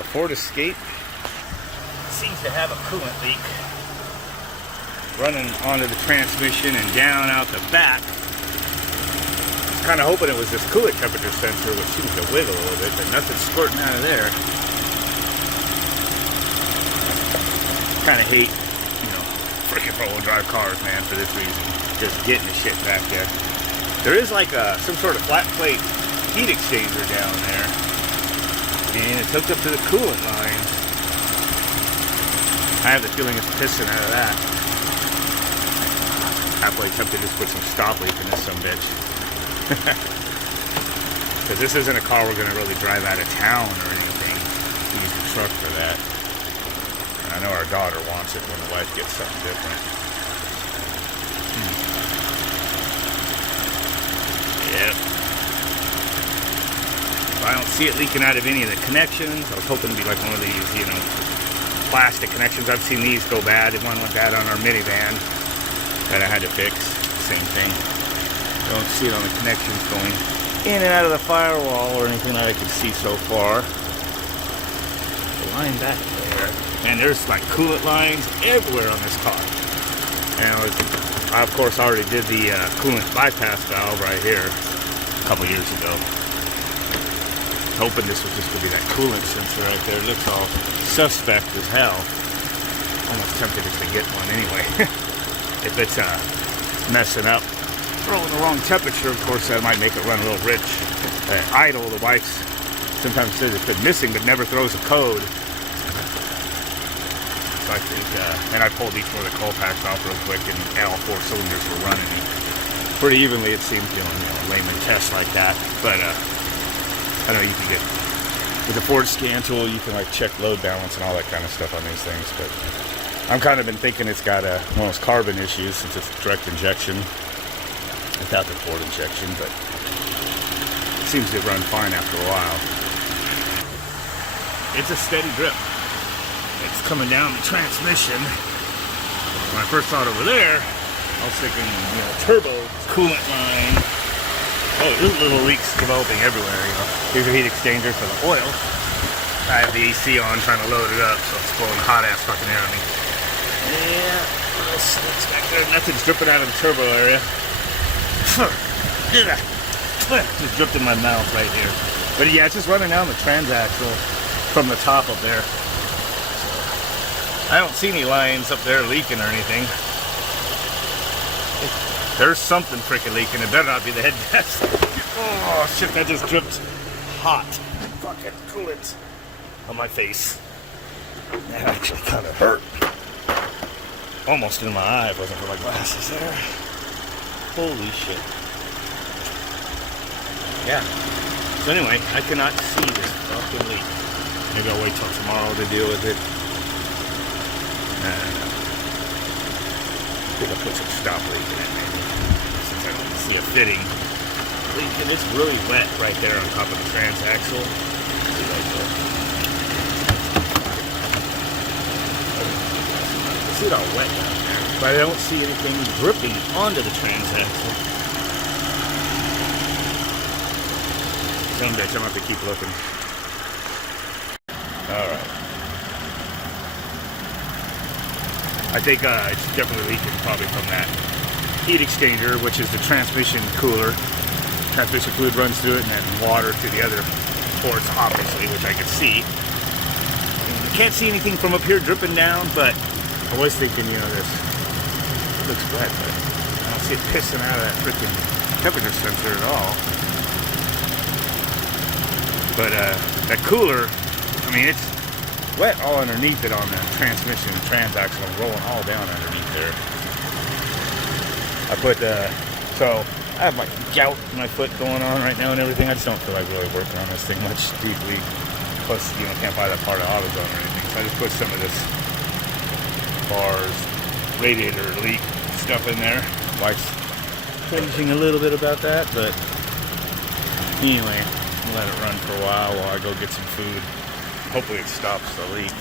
A Ford Escape seems to have a coolant leak running onto the transmission and down out the back. I was kind of hoping it was this coolant temperature sensor, which seems to wiggle a little bit, but nothing's squirting out of there. Kind of hate, freaking four-wheel drive cars, man, for this reason. Just getting the shit back there. There is like some sort of flat plate heat exchanger down there, and it's hooked up to the coolant lines. I have the feeling it's pissing out of that. Halfway tempted to just put some stop leak in this sumbitch. Because this isn't a car we're going to really drive out of town or anything. We use the truck for that. I know our daughter wants it when the wife gets something different. Yep. I don't see it leaking out of any of the connections. I was hoping to be like one of these, plastic connections. I've seen these go bad. One went bad on our minivan that I had to fix. Same thing. Don't see it on the connections going in and out of the firewall or anything that I can see so far. The line back there. And there's like coolant lines everywhere on this car. And I of course already did the coolant bypass valve right here a couple years ago. Hoping this was just going to be that coolant sensor right there. It looks all suspect as hell. Almost tempted just to get one anyway. If it's messing up, throwing the wrong temperature, of course that might make it run a little rich. Idle, the wife sometimes says it's been missing but never throws a code. So I think, and I pulled each one of the coil packs off real quick, and all four cylinders were running pretty evenly. It seems, layman tests like that. But I know you can get with the Ford scan tool, you can like check load balance and all that kind of stuff on these things. But I'm kind of been thinking it's got one of those carbon issues since it's direct injection without the Ford injection, but it seems to run fine after a while. It's a steady drip. It's coming down the transmission. When I first saw it over there, I was thinking, turbo, coolant line. Oh, there's little leaks developing everywhere, Here's a heat exchanger for the oil. I have the AC on trying to load it up, so it's blowing hot ass fucking air on me. Yeah, little slicks back there. Nothing's dripping out of the turbo area. Just dripped in my mouth right here. But yeah, it's just running down the transaxle from the top up there. I don't see any lines up there leaking or anything. There's something freaking leaking. It better not be the head gasket. Oh shit, that just dripped hot fucking coolant on my face. That actually kind of hurt. Almost in my eye if it wasn't for my glasses there. Holy shit. Yeah. So anyway, I cannot see this fucking leak. Maybe I'll wait till tomorrow to deal with it. I think I'll put some stop leak in it maybe, since I don't see a fitting leak. And it's really wet right there on top of the transaxle. See right there. See it all wet down there, but I don't see anything dripping onto the transaxle. Some bitch, I'm gonna have to keep looking. Alright. I think it's definitely leaking probably from that heat exchanger, which is the transmission cooler. Transmission fluid runs through it, and then water to the other ports, obviously, which I can see. I can't see anything from up here dripping down, but I was thinking, this looks wet, but I don't see it pissing out of that freaking temperature sensor at all. But that cooler, it's wet all underneath it on the transmission and transaxle, rolling all down underneath there. I put so I have my gout in my foot going on right now and everything. I just don't feel like really working on this thing much deeply. Plus, can't buy that part of AutoZone or anything. So I just put some of this bars, radiator leak stuff in there. Wife's cringing a little bit about that, but anyway, I'll let it run for a while I go get some food. Hopefully it stops the leak.